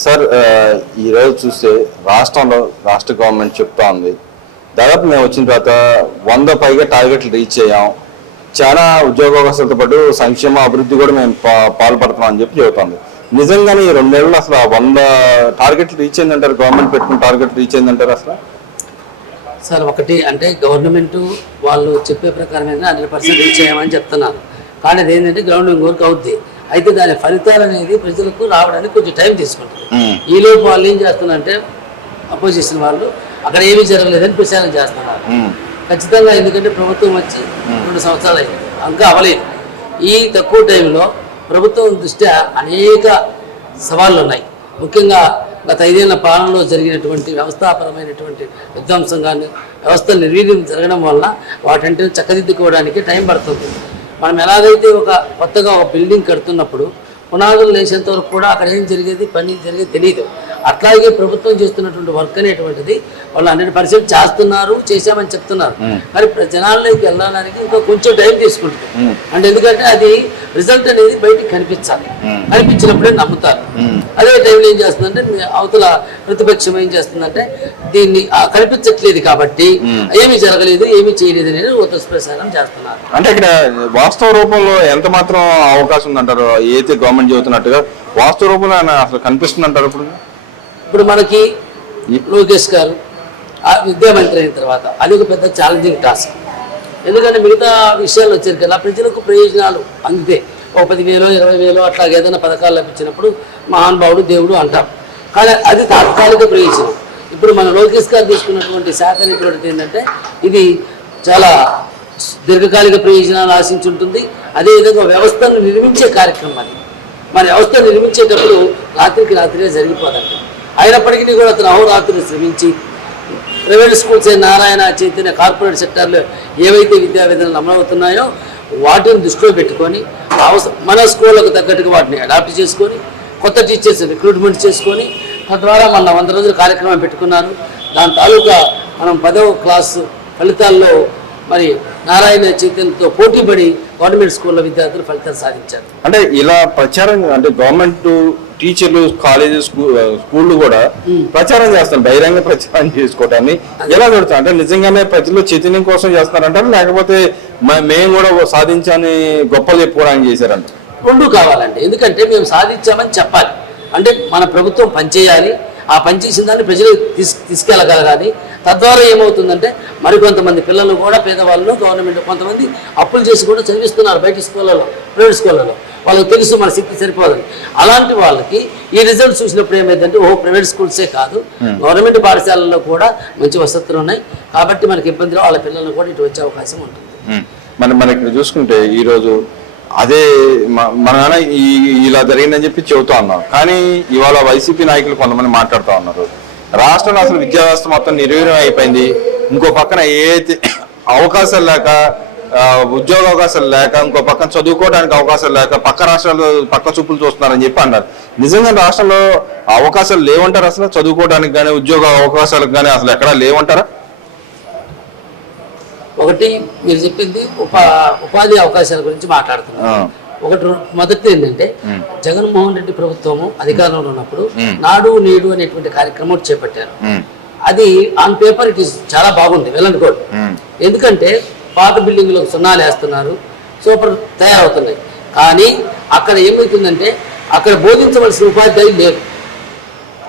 Sir ఈరోజు చూస్తే రాష్ట్ర గవర్నమెంట్ చెప్తా ఉంది దాదాపు మేము వచ్చిన తర్వాత 100 పైగా టార్గెట్లు రీచ్ అయ్యాం, చాలా ఉద్యోగావకాశాలతో పాటు సంక్షేమ అభివృద్ధి కూడా మేము పాల్పడుతున్నాం అని చెప్పి చెబుతుంది. నిజంగానే ఈ 2 నెలలు అసలు 100 టార్గెట్లు రీచ్ అయిందంటారు? గవర్నమెంట్ పెట్టుకున్న టార్గెట్ రీచ్ అయిందంటారు అసలు? సార్ ఒకటి అంటే గవర్నమెంట్ వాళ్ళు చెప్పే ప్రకారమే 100% రీచ్ అయ్యామని చెప్తున్నారు. కానీ అది ఏంటంటే గ్రౌండింగ్ వర్క్ అవుద్ది. అయితే దాని ఫలితాలు అనేది ప్రజలకు రావడానికి కొంచెం టైం తీసుకుంటుంది. ఈ లోపు వాళ్ళు ఏం చేస్తున్నారంటే అపోజిషన్ వాళ్ళు అక్కడ ఏమీ జరగలేదని ప్రచారం చేస్తున్నారు. ఖచ్చితంగా ఎందుకంటే ప్రభుత్వం వచ్చి 2 సంవత్సరాలు అయింది, ఇంకా అవ్వలేదు. ఈ తక్కువ టైంలో ప్రభుత్వం దృష్ట్యా అనేక సవాళ్ళు ఉన్నాయి. ముఖ్యంగా గత 5 ఏళ్ల పాలనలో జరిగినటువంటి వ్యవస్థాపరమైనటువంటి విధ్వంసం కానీ వ్యవస్థ నిర్వీర్యం జరగడం వల్ల వాటిని చక్కదిద్దుకోవడానికి టైం పడుతుంది. మనం ఎలాగైతే కొత్తగా ఒక బిల్డింగ్ కడుతున్నప్పుడు పునాదులు లేచేంత వరకు కూడా అక్కడ ఏం జరిగేది పని జరిగేది తెలియదు. అట్లాగే ప్రభుత్వం చేస్తున్నటువంటి వర్క్ అనేటువంటిది వాళ్ళు 100% చేస్తున్నారు, చేశామని చెప్తున్నారు. మరి జనాల్లోకి వెళ్ళడానికి ఇంకా కొంచెం టైం తీసుకుంటుంది. అంటే ఎందుకంటే అది రిజల్ట్ అనేది బయటికి కనిపించాలి, కనిపించినప్పుడే నమ్ముతారు. అదే టైంలో ఏం చేస్తుందంటే అవతల ప్రతిపక్షం ఏం చేస్తుందంటే దీన్ని కనిపించట్లేదు కాబట్టి ఏమీ జరగలేదు, ఏమీ చేయలేదు అనేది దుష్ప్రచారం చేస్తున్నారు. అంటే ఇక్కడ వాస్తవ రూపంలో ఎంత మాత్రం అవకాశం ఉందంటారు? ఏదైతే గవర్నమెంట్ చెబుతున్నట్టుగా వాస్తవ రూపంలో అసలు కనిపిస్తుంది అంటారు? ఇప్పుడు మనకి లోకేష్ గారు విద్యామంత్రి అయిన తర్వాత అది ఒక పెద్ద ఛాలెంజింగ్ టాస్క్. ఎందుకంటే మిగతా విషయాలు వచ్చారు కదా, ప్రజలకు ప్రయోజనాలు అందితే ఒక 10,000 20,000 అట్లా ఏదైనా పథకాలు లభించినప్పుడు మహానుభావుడు దేవుడు అంటాం. కానీ అది తాత్కాలిక ప్రయోజనం. ఇప్పుడు మన లోకేష్ గారు తీసుకున్నటువంటి శాఖ అనేటువంటిది ఏంటంటే ఇది చాలా దీర్ఘకాలిక ప్రయోజనాలు ఆశించుంటుంది. అదేవిధంగా వ్యవస్థను నిర్మించే కార్యక్రమం అది. మరి వ్యవస్థ నిర్మించేటప్పుడు రాత్రికి రాత్రిగా జరిగిపోదండి. అయినప్పటికీ కూడా అతను అహోరాత్రులు శ్రమించి private schools Narayana Chaitanya corporate సెక్టార్లో ఏవైతే విద్యా విధానాలు అమలవుతున్నాయో వాటిని దృష్టిలో పెట్టుకొని మన స్కూళ్ళకు తగ్గట్టుగా వాటిని అడాప్ట్ చేసుకొని కొత్త టీచర్స్ రిక్రూట్మెంట్ చేసుకొని తద్వారా మన 100 రోజుల కార్యక్రమం పెట్టుకున్నారు. దాని తాలూకా మనం 10వ క్లాసు ఫలితాల్లో మరి నారాయణ చైతన్యతో పోటీపడి గవర్నమెంట్ స్కూళ్ళ విద్యార్థులు ఫలితాలు సాధించారు. అంటే ఇలా ప్రచారం అంటే గవర్నమెంట్ టీచర్లు కాలేజెస్ స్కూళ్ళు కూడా ప్రచారం చేస్తారు, బహిరంగ ప్రచారం చేసుకోవటాన్ని ఎలా పెడతారు? అంటే నిజంగానే ప్రజలు చైతన్యం కోసం చేస్తున్నారంటారు, లేకపోతే మేము కూడా సాధించాలని గొప్పలు చెప్పుకోవడానికి చేశారంట? 2 కావాలండి. ఎందుకంటే మేము సాధించామని చెప్పాలి. అంటే మన ప్రభుత్వం పనిచేయాలి, ఆ పనిచేసిన దాన్ని ప్రజలు తీసుకెళ్ళగలగాలి. తద్వారా ఏమవుతుందంటే మరికొంతమంది పిల్లలు కూడా పేదవాళ్ళు గవర్నమెంట్ కొంతమంది అప్పులు చేసి కూడా చదివిస్తున్నారు బయట స్కూళ్ళలో, ప్రైవేట్ స్కూళ్ళలో. వాళ్ళకి తెలుసు మన శక్తి సరిపోదని. అలాంటి వాళ్ళకి ఈ రిజల్ట్ చూసినప్పుడు ఏమైందంటే ప్రైవేట్ స్కూల్సే కాదు గవర్నమెంట్ పాఠశాలల్లో కూడా మంచి వసతులు ఉన్నాయి కాబట్టి మనకి ఇబ్బందిలో వాళ్ళ పిల్లలను కూడా ఇటు వచ్చే అవకాశం ఉంటుంది. మనం ఇక్కడ చూసుకుంటే ఈరోజు అదే మన నాన్న ఇలా జరిగిందని చెప్పి చెబుతా ఉన్నాం, కానీ ఇవాళ వైసీపీ నాయకులు కొంతమంది మాట్లాడుతూ ఉన్నారు రాష్ట్రంలో అసలు విద్యా వ్యవస్థ మొత్తం నిర్వీర్యం అయిపోయింది, ఇంకో పక్కన ఏదైతే అవకాశాలు లేక ఉద్యోగ అవకాశాలు లేక ఇంకో పక్కన చదువుకోవడానికి అవకాశాలు లేక పక్క రాష్ట్రాలు పక్క చూపులు చూస్తున్నారని చెప్పి అన్నారు. నిజంగా రాష్ట్రంలో అవకాశాలు లేవంటారు? అసలు చదువుకోవడానికి కానీ ఉద్యోగ అవకాశాలకు కానీ అసలు ఎక్కడా లేవంటారా? ఒకటి మీరు చెప్పింది ఉపాధి అవకాశాల గురించి మాట్లాడుతున్నారు. మొదటి ఏంటంటే జగన్మోహన్ రెడ్డి ప్రభుత్వము అధికారంలో ఉన్నప్పుడు నాడు నేడు అనేటువంటి కార్యక్రమం చేపట్టారు. అది ఆన్ పేపర్ ఇట్ ఈస్ చాలా బాగుంది, వెల్ అండ్ గుడ్. ఎందుకంటే పాత బిల్డింగ్లకు సున్నాలు వేస్తున్నారు, సూపర్ తయారవుతున్నాయి. కానీ అక్కడ ఏమవుతుందంటే అక్కడ బోధించవలసిన ఉపాధ్యాయులు లేరు.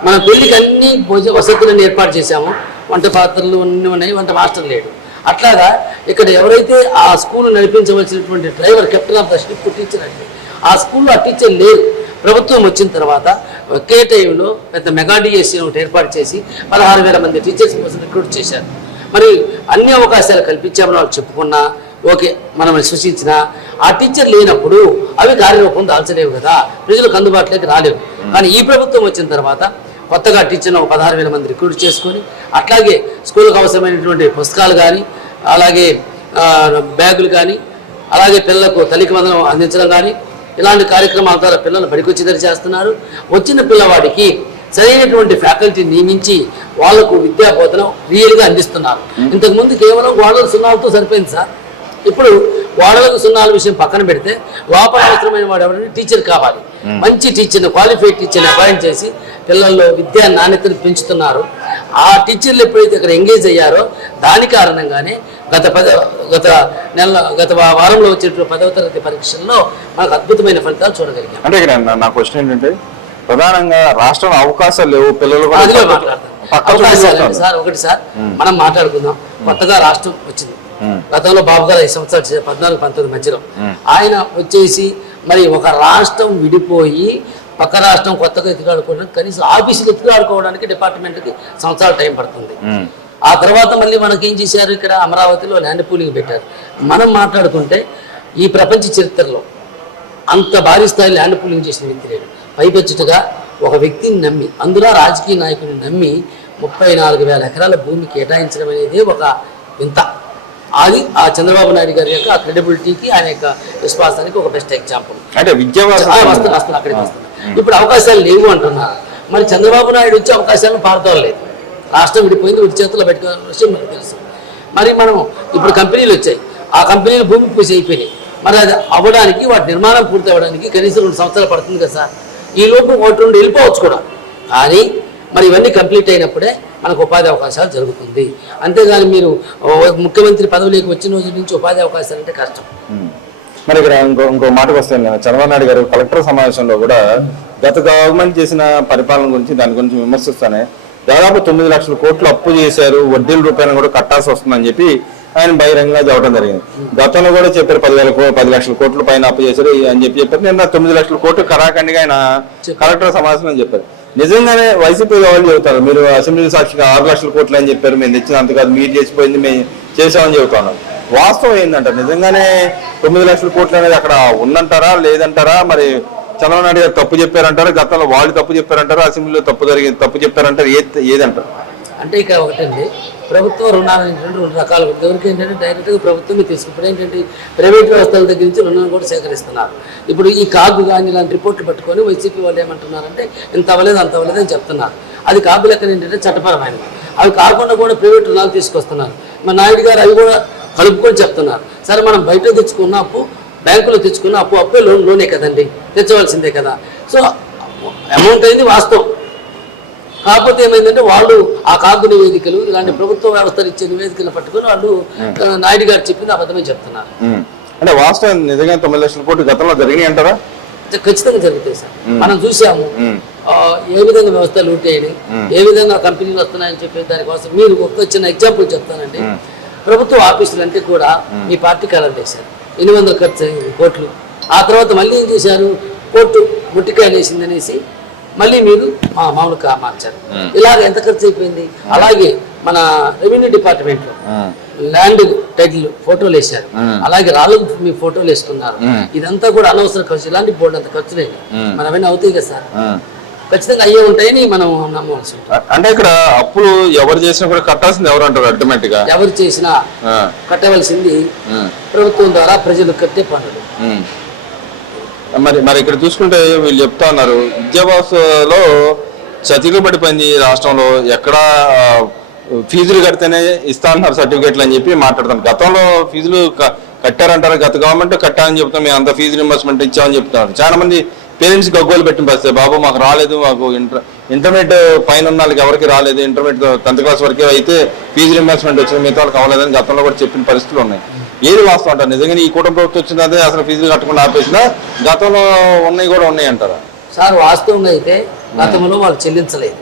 మన పెళ్లికి అన్ని వసతులను ఏర్పాటు చేశాము, వంట పాత్రలు అన్నీ ఉన్నాయి, వంట మాస్టర్ లేడు. అట్లాగా ఇక్కడ ఎవరైతే ఆ స్కూల్ నడిపించవలసినటువంటి driver captain of the ship teacher అంటే ఆ స్కూల్లో ఆ టీచర్ లేరు. ప్రభుత్వం వచ్చిన తర్వాత ఒకే టైంలో పెద్ద మెగా డిఎస్సీ ఒకటి ఏర్పాటు చేసి 16,000 మంది టీచర్స్ కోసం రిక్రూట్ చేశారు. మరి అన్ని అవకాశాలు కల్పించామని వాళ్ళు చెప్పుకున్నా ఓకే, మనం సూచించినా ఆ టీచర్ లేనప్పుడు అవి కార్యరూపం దాల్చలేవు కదా, ప్రజలకు అందుబాటులోకి రాలేవు. కానీ ఈ ప్రభుత్వం వచ్చిన తర్వాత కొత్తగా టీచర్ను 16,000 మంది రిక్రూట్ చేసుకొని అట్లాగే స్కూల్కి అవసరమైనటువంటి పుస్తకాలు కానీ అలాగే బ్యాగులు కానీ అలాగే పిల్లలకు తల్లికి వందనం అందించడం కానీ ఇలాంటి కార్యక్రమాల ద్వారా పిల్లలు బడికొచ్చేదని చేస్తున్నారు. వచ్చిన పిల్లవాడికి సరైనటువంటి ఫ్యాకల్టీ నియమించి వాళ్లకు విద్యా బోధన రియల్గా అందిస్తున్నారు. ఇంతకుముందు కేవలం గోడల సున్నాలతో సరిపోయింది సార్. ఇప్పుడు గోడలకు సున్నాల విషయం పక్కన పెడితే లోపల అవసరమైన వాడు ఎవరైనా టీచర్ కావాలి. మంచి టీచర్ని, క్వాలిఫైడ్ టీచర్ని అపాయింట్ చేసి పిల్లల్లో విద్యా నాణ్యతను పెంచుతున్నారు. ఆ టీచర్లు ఎప్పుడైతే ఇక్కడ ఎంగేజ్ అయ్యారో దాని కారణంగానే గత వారంలో వచ్చేటువంటి 10వ తరగతి పరీక్షల్లో మనకు అద్భుతమైన ఫలితాలు చూడగలిగాం. అంటే ఇక్కడ నా క్వశ్చన్ ఏంటంటే ప్రధానంగా రాష్ట్రంలో అవకాశాలు లేవు, పిల్లలు కూడా అదిలో మాట్లాడతాం. అవకాశాలు సార్, ఒకటి సార్ మనం మాట్లాడుకుందాం. కొత్తగా రాష్ట్రం వచ్చింది. గతంలో బాబు గారు 5 సంవత్సరాలు 14-19 మధ్యలో ఆయన వచ్చేసి మరి ఒక రాష్ట్రం విడిపోయి పక్క రాష్ట్రం కొత్తగా ఎత్తుకాడుకోవడానికి కనీసం ఆఫీసులు ఎత్తుకాడుకోవడానికి డిపార్ట్మెంట్కి సంవత్సరాలు టైం పడుతుంది. ఆ తర్వాత మళ్ళీ మనకి ఏం చేశారు, ఇక్కడ అమరావతిలో ల్యాండ్ పూలింగ్ పెట్టారు. మనం మాట్లాడుకుంటే ఈ ప్రపంచ చరిత్రలో అంత భారీ స్థాయి ల్యాండ్ పూలింగ్ చేసిన వ్యక్తి లేడు. పైపెచ్చుటగా ఒక వ్యక్తిని నమ్మి, అందులో రాజకీయ నాయకుడిని నమ్మి 34,000 ఎకరాల భూమి కేటాయించడం అనేది ఒక వింత. అది ఆ చంద్రబాబు నాయుడు గారి యొక్క క్రెడిబిలిటీకి, ఆయన యొక్క విశ్వాసానికి ఒక బెస్ట్ ఎగ్జాంపుల్. అంటే వస్తున్నా అక్కడికి వస్తున్నా. ఇప్పుడు అవకాశాలు లేవు అంటున్నారు. మరి చంద్రబాబు నాయుడు వచ్చి అవకాశాలను పారదోలలేదు. రాష్ట్రం విడిపోయింది, విడి చేతుల్లో పెట్టుకున్న విషయం మనకు తెలుసు. మరి మనం ఇప్పుడు కంపెనీలు వచ్చాయి, ఆ కంపెనీలు భూమి పూజ అయిపోయినాయి. మరి అది అవ్వడానికి, వాటి నిర్మాణం పూర్తి అవ్వడానికి కనీసం 2 సంవత్సరాలు పడుతుంది కదా సార్. ఈ లోపు 1-2 వెళ్ళిపోవచ్చు కూడా. కానీ మరి ఇవన్నీ కంప్లీట్ అయినప్పుడే మనకు ఉపాధి అవకాశాలు జరుగుతుంది. అంతేగాని మీరు ముఖ్యమంత్రి పదవిలోకి వచ్చిన రోజు నుంచి ఉపాధి అవకాశాలు అంటే కష్టం. మరి ఇక్కడ ఇంకో మాటకు వస్తాను, చంద్రబాబు నాయుడు గారు కలెక్టర్ సమావేశంలో కూడా గత గవర్నమెంట్ చేసిన పరిపాలన గురించి దాని గురించి విమర్శిస్తానే దాదాపు 9 లక్షల కోట్లు అప్పు చేశారు, వడ్డీల రూపాయలు కూడా కట్టాల్సి వస్తుందని చెప్పి ఆయన బహిరంగంగా చెప్పడం జరిగింది. గతంలో కూడా చెప్పారు 10 లక్షల కోట్ల పైన అప్పు చేశారు అని చెప్పారు. నిన్న 9 లక్షల కోట్లు కరాఖండిగా ఆయన కలెక్టర్ సమావేశంలో చెప్పారు. నిజంగానే వైసీపీ వాళ్ళు చెబుతారు, మీరు అసెంబ్లీ సాక్షిగా 6 లక్షల కోట్లు అని చెప్పారు, మేము తెచ్చినంత కాదు, మీరు చేసిపోయింది మేము చేసామని చెబుతున్నాం. వాస్తవం ఏంటంటారు? నిజంగానే 9 లక్షల కోట్లు అనేది అక్కడ ఉందంటారా లేదంటారా? మరి చంద్రబాబు నాయుడు గారు తప్పు చెప్పారంటారా, గతంలో వాళ్ళు తప్పు చెప్పారంటారా, అసెంబ్లీలో తప్పు చెప్పారంటారు, ఏదంటారు? అంటే ఇక ఒకటండి, ప్రభుత్వ రుణాలు ఏంటంటే 2 రకాలు. ఎవరికి ఏంటంటే డైరెక్ట్గా ప్రభుత్వమే తీసుకుంటారు. ఏంటంటే ప్రైవేట్ వ్యవస్థల దగ్గర నుంచి రుణాలు కూడా సేకరిస్తున్నారు. ఇప్పుడు ఈ కాగు కానీ ఇలాంటి రిపోర్ట్లు పెట్టుకొని వైసీపీ వాళ్ళు ఏమంటున్నారంటే ఇంత అవ్వలేదు అంత అవ్వలేదు అని చెప్తున్నారు. అది కాపు లెక్కన ఏంటంటే చట్టపరమైనవి. అవి కాకుండా కూడా ప్రైవేట్ రుణాలు తీసుకొస్తున్నారు. మా నాయుడు గారు అవి కూడా కలుపుకొని చెప్తున్నారు. సరే, మనం బయట తెచ్చుకున్న అప్పు, బ్యాంకులో తెచ్చుకున్న అప్పే లోనే కదండి, తెచ్చవలసిందే కదా. సో అమౌంట్ అయింది వాస్తవం. కాకపోతే ఏమైందంటే వాళ్ళు ఆ కాగు నివేదికలు ఇలాంటి ప్రభుత్వ వ్యవస్థలు ఇచ్చే నివేదికలు పట్టుకొని వాళ్ళు నాయుడు గారు చెప్పింది అబద్ధమే చెప్తున్నారు. అంటే వాస్తవం నిజంగా 9 లక్షల కోట్లు గతంలో జరిగినాయి అంటారా? ఖచ్చితంగా జరుగుతాయి సార్. మనం చూసాము ఏ విధంగా వ్యవస్థ లూట్ అయినాయి, ఏ విధంగా కంపెనీలు వస్తున్నాయని చెప్పే దానికోసం మీరు ఒక చిన్న ఎగ్జాంపుల్ చెప్తానండి. ప్రభుత్వ ఆఫీసులు అంటే కూడా మీ పార్టీ కలర్ వేశారు, 800 ఖర్చు కోట్లు. ఆ తర్వాత మళ్ళీ ఏం చేశారు, కోర్టు ముట్టికాయలు వేసింది అనేసి మళ్ళీ మీరు మామూలుగా మార్చారు. ఇలాగ ఎంత ఖర్చు అయిపోయింది. అలాగే మన రెవెన్యూ డిపార్ట్మెంట్ లో ల్యాండ్ టైటిల్ ఫోటోలు వేశారు, అలాగే రాళ్ళకు మీ ఫోటోలు వేసుకున్నారు. ఇదంతా కూడా అనవసర ఖర్చు. ఇలాంటి బోర్డు అంత ఖర్చు లేదు, మన అవన్నీ అవుతాయి కదా సార్. ఖచ్చితంగా అయ్యే ఉంటాయని మనం నమ్మవలసి ఉంటుంది. అంటే ఇక్కడ అప్పులు ఎవరు చేసినా కూడా కట్టాల్సింది ఎవరు అంటారు? అల్టిమేట్ గా ఎవరు చేసినా కట్టవలసింది ప్రభుత్వం ద్వారా ప్రజలు కట్టే పనులు. మరి ఇక్కడ చూసుకుంటే వీళ్ళు చెప్తా ఉన్నారు, విద్యాభ్యాసలో చతికిలు పడిపోయింది రాష్ట్రంలో, ఎక్కడ ఫీజులు కడితేనే ఇస్తా అంటున్నారు సర్టిఫికేట్లు అని చెప్పి మాట్లాడుతున్నారు. గతంలో ఫీజులు కట్టారంటారు, గత గవర్నమెంట్ కట్టారని చెప్తాం, మేము అంత ఫీజు రింబర్స్మెంట్ ఇచ్చామని చెప్తున్నారు. చాలా మంది పేరెంట్స్ గగ్గోలు పెట్టిన పరిస్థితి, బాబు మాకు రాలేదు, మాకు ఇంటర్మీడియట్ పైన ఉన్న వాళ్ళకి ఎవరికి రాలేదు, ఇంటర్మీడియట్ 10th క్లాస్ వరకే అయితే ఫీజు రింబర్స్మెంట్ వచ్చింది, మిగతా వాళ్ళకి అవ్వలేదని గతంలో కూడా చెప్పిన పరిస్థితులు ఉన్నాయి. ఏది వాస్తవం అంటారు? నిజంగా ఈ కూటమి ప్రభుత్వం వచ్చింది అదే అసలు ఫీజులు కట్టకుండా ఆపేసినా గతంలో ఉన్నాయి కూడా ఉన్నాయి అంటారా? సార్ వాస్తవంగా అయితే గతంలో వాళ్ళు చెల్లించలేదు.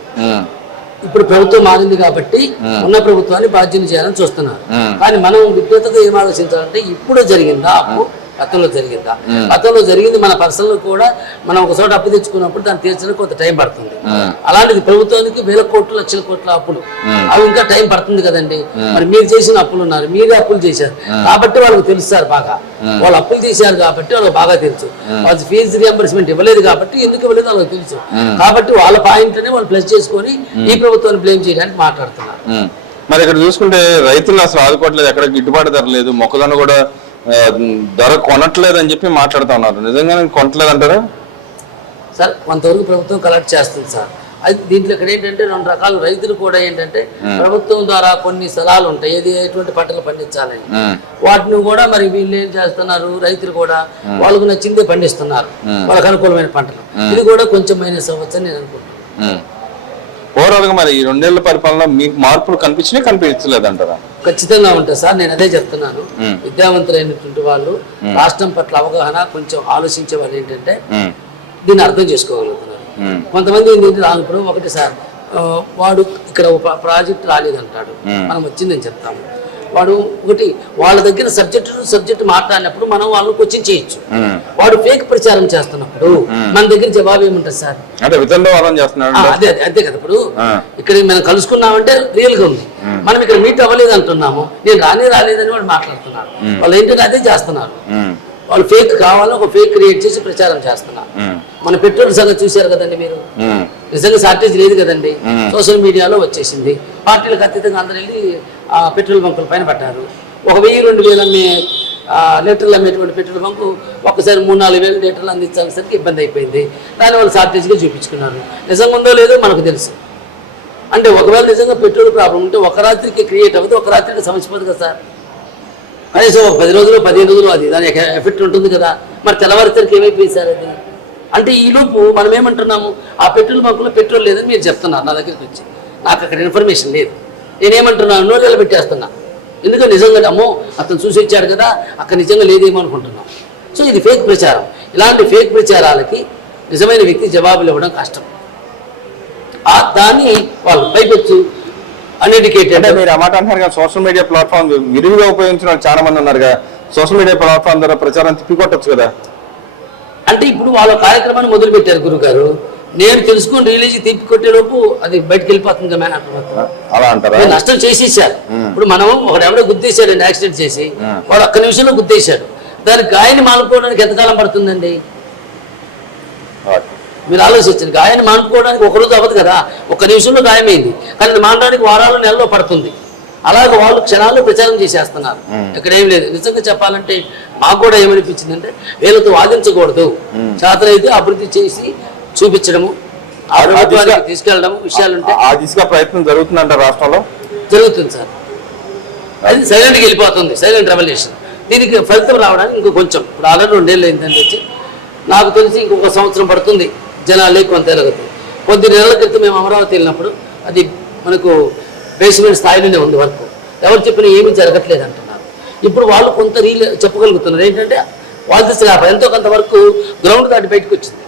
ఇప్పుడు ప్రభుత్వం మారింది కాబట్టి ఉన్న ప్రభుత్వాన్ని బాధ్యత చేయాలని చూస్తున్నారు. కానీ మనం విజ్ఞతగా ఏం ఆలోచించాలంటే ఇప్పుడు జరిగిందా అప్పు, గతంలో జరిగిందా? గతంలో జరిగింది మన పర్సనల్ కూడా మనం ఒక చోట అప్పు తెచ్చుకున్నప్పుడు దాన్ని తీర్చడానికి కొంత టైం పడుతుంది. అలాంటిది ప్రభుత్వానికి 1000 కోట్లు 1,00,000 కోట్ల అప్పులు, అవి ఇంకా టైం పడుతుంది కదండి. మరి మీరు చేసిన అప్పులు ఉన్నారు, మీరే అప్పులు చేశారు కాబట్టి వాళ్ళకి తెలుస్తారు బాగా. వాళ్ళు అప్పులు చేశారు కాబట్టి వాళ్ళకి బాగా తెలుసు. వాళ్ళు ఫీజు రియంబర్స్మెంట్ ఇవ్వలేదు కాబట్టి ఎందుకు ఇవ్వలేదు వాళ్ళకి తెలుసు. కాబట్టి వాళ్ళ పాయింట్ అనే వాళ్ళు ప్లస్ చేసుకొని ఈ ప్రభుత్వాన్ని బ్లేమ్ చేయడానికి మాట్లాడుతున్నారు. మరి ఇక్కడ చూసుకుంటే రైతులు అసలు ఆదుకోవట్లేదు, ఎక్కడ గిట్టుబాటు ధర లేదు, మొక్కజొన్న కూడా ధర కొనట్లేదు అని చెప్పి మాట్లాడుతూ ఉన్నారు. నిజంగానే కొనట్లేదు అంటారా? సార్ కొంతవరకు ప్రభుత్వం కలెక్ట్ చేస్తుంది సార్. అది దీంట్లో ఇక్కడ ఏంటంటే 2 రకాల రైతులు కూడా ఏంటంటే ప్రభుత్వం ద్వారా కొన్ని స్థలాలు ఉంటాయి ఏది ఎటువంటి పంటలు పండించాలని వాటిని కూడా మరి వీళ్ళు ఏం చేస్తున్నారు రైతులు కూడా వాళ్ళకు నచ్చిందే పండిస్తున్నారు వాళ్ళకు అనుకూలమైన పంటలు ఇది కూడా కొంచెం మైనస్ అవ్వచ్చు అని నేను అనుకుంటున్నాను. ఓవరాల్ గా మరి ఈ 2 ఏళ్ల పరిపాలన మీకు మార్పులు కనిపించినా కనిపించలేదంటారా? ఖచ్చితంగా ఉంటుంది సార్, నేను అదే చెప్తున్నాను. విద్యావంతులైనటువంటి వాళ్ళు రాష్ట్రం పట్ల అవగాహన కొంచెం ఆలోచించే వాళ్ళు ఏంటంటే దీన్ని అర్థం చేసుకోగలుగుతున్నారు. కొంతమంది ఏంటంటే ఇప్పుడు ఒకటి సార్ వాడు ఇక్కడ ప్రాజెక్ట్ రాలేదంటాడు, మనం వచ్చిందని చెప్తాము. వాడు ఒకటి వాళ్ళ దగ్గర సబ్జెక్టు మాట్లాడినప్పుడు మనం వాళ్ళని క్వశ్చన్ చేయొచ్చు. వాడు ఫేక్ ప్రచారం చేస్తున్నప్పుడు మన దగ్గర జవాబు ఏముంటుంది సార్? అంటే వితండవాదం చేస్తున్నాడు. అదే అంతే కదా. ఇప్పుడు ఇక్కడ మనం కలుసుకున్నామంటే రియల్ గా ఉంది, మనం ఇక్కడ మీట్ అవ్వలేదు అంటున్నాము, నేను రాలేదని వాడు మాట్లాడుతున్నాడు. వాళ్ళు ఏంటంటే అదే చేస్తున్నారు. వాళ్ళు ఫేక్ కావాలని ఒక ఫేక్ క్రియేట్ చేసి ప్రచారం చేస్తున్నారు. మన పెట్రోల్ సంగతి చూశారు కదండి మీరు, నిజంగా షార్టేజ్ లేదు కదండి, సోషల్ మీడియాలో వచ్చేసింది. పార్టీలకు అతీతంగా అందరూ వెళ్ళి పెట్రోల్ బంకుల పైన పడ్డారు. 1000-2000 అమ్మే లీటర్లు అమ్మేటువంటి పెట్రోల్ బంకు ఒక్కసారి 3-4 వేల లీటర్లు అందించాల్సరికి ఇబ్బంది అయిపోయింది. దాని వాళ్ళు షార్టేజ్గా చూపించుకున్నారు. నిజంగా ఉందో లేదో మనకు తెలుసు. అంటే ఒకవేళ నిజంగా పెట్రోల్ ప్రాబ్లం ఉంటే ఒక రాత్రికి క్రియేట్ అవ్వదు, ఒక రాత్రికి సమస్య పోదు కదా సార్. కనీసం 10 రోజులు 15 రోజులు అది దాని ఎఫెక్ట్ ఉంటుంది కదా. మరి తెల్లవారిసరికి ఏమైపోయింది సార్ అది? అంటే ఈలోపు మనం ఏమంటున్నాము, ఆ పెట్రోల్ బంకులో పెట్రోల్ లేదని మీరు చెప్తున్నారు నా దగ్గరికి వచ్చి, నాకు అక్కడ ఇన్ఫర్మేషన్ లేదు. నేనేమంటున్నాను, నోరేళ్ళు పెట్టేస్తున్నా. ఎందుకంటే నిజంగా అమ్మో అతను చూసి వచ్చాడు కదా, అక్కడ నిజంగా లేదేమో అనుకుంటున్నాం. సో ఇది ఫేక్ ప్రచారం. ఇలాంటి ఫేక్ ప్రచారాలకి నిజమైన వ్యక్తి జవాబులు ఇవ్వడం కష్టం. దాన్ని వాళ్ళు పైపెచ్చు అన్ఎడ్యుకేటెడ్. అంటే మీరు ఆ మాట అంటున్నారు కదా, సోషల్ మీడియా ప్లాట్ఫామ్ విరివిగా ఉపయోగించిన వాళ్ళు చాలా మంది ఉన్నారు కదా, సోషల్ మీడియా ప్లాట్ఫామ్ ద్వారా ప్రచారం తిప్పికొట్టచ్చు కదా. అంటే ఇప్పుడు వాళ్ళ కార్యక్రమాన్ని మొదలు పెట్టారు గురుగారు, నేను తెలుసుకుని రిలీజ్ తిప్పికొట్టేలోపు అది బయటకు వెళ్ళిపోతుంది కదా. అలా అంటారా? నష్టం చేసేసారు. ఇప్పుడు మనం ఒకడెవడో గుద్దేశాడు, యాక్సిడెంట్ చేసి వాడు ఒక్క నిమిషంలో గుద్దేశాడు, దానికి గాయాన్ని మానుకోవడానికి ఎంతకాలం పడుతుందండి? మీరు ఆలోచించండి. గాయాన్ని మానుకోవడానికి ఒక రోజు అవ్వదు కదా, ఒక్క నిమిషంలో గాయమైంది. కానీ మానడానికి వారాలు నెలలో పడుతుంది. అలాగే వాళ్ళు క్షణాల్లో ప్రచారం చేసేస్తున్నారు. ఇక్కడ ఏం లేదు. నిజంగా చెప్పాలంటే మాకు కూడా ఏమనిపించిందంటే వీళ్ళతో వాదించకూడదు, చేతనైతే అభివృద్ధి చేసి చూపించడము, తీసుకెళ్ళడం విషయాలు ఉంటే ఆ దిశగా ప్రయత్నం జరుగుతుందంట రాష్ట్రంలో. జరుగుతుంది సార్. అది సైలెంట్గా వెళ్ళిపోతుంది, సైలెంట్ రెవల్యూషన్. దీనికి ఫలితం రావడానికి ఇంకో కొంచెం, ఇప్పుడు ఆల్రెడీ 2 ఏళ్ళు అయిందని వచ్చి నాకు తెలిసి ఇంకొక సంవత్సరం పడుతుంది జనాలే కొంత ఎరగదు. కొద్ది నెలల క్రితం మేము అమరావతి వెళ్ళినప్పుడు అది మనకు బేస్మెంట్ స్థాయిలోనే ఉంది వర్క్. ఎవరు చెప్పినా ఏమీ జరగట్లేదు అంటున్నారు. ఇప్పుడు వాళ్ళు కొంత చెప్పగలుగుతున్నారు ఏంటంటే వాళ్ళు ఎంతో కొంత వరకు గ్రౌండ్ దాటి బయటకు వచ్చింది.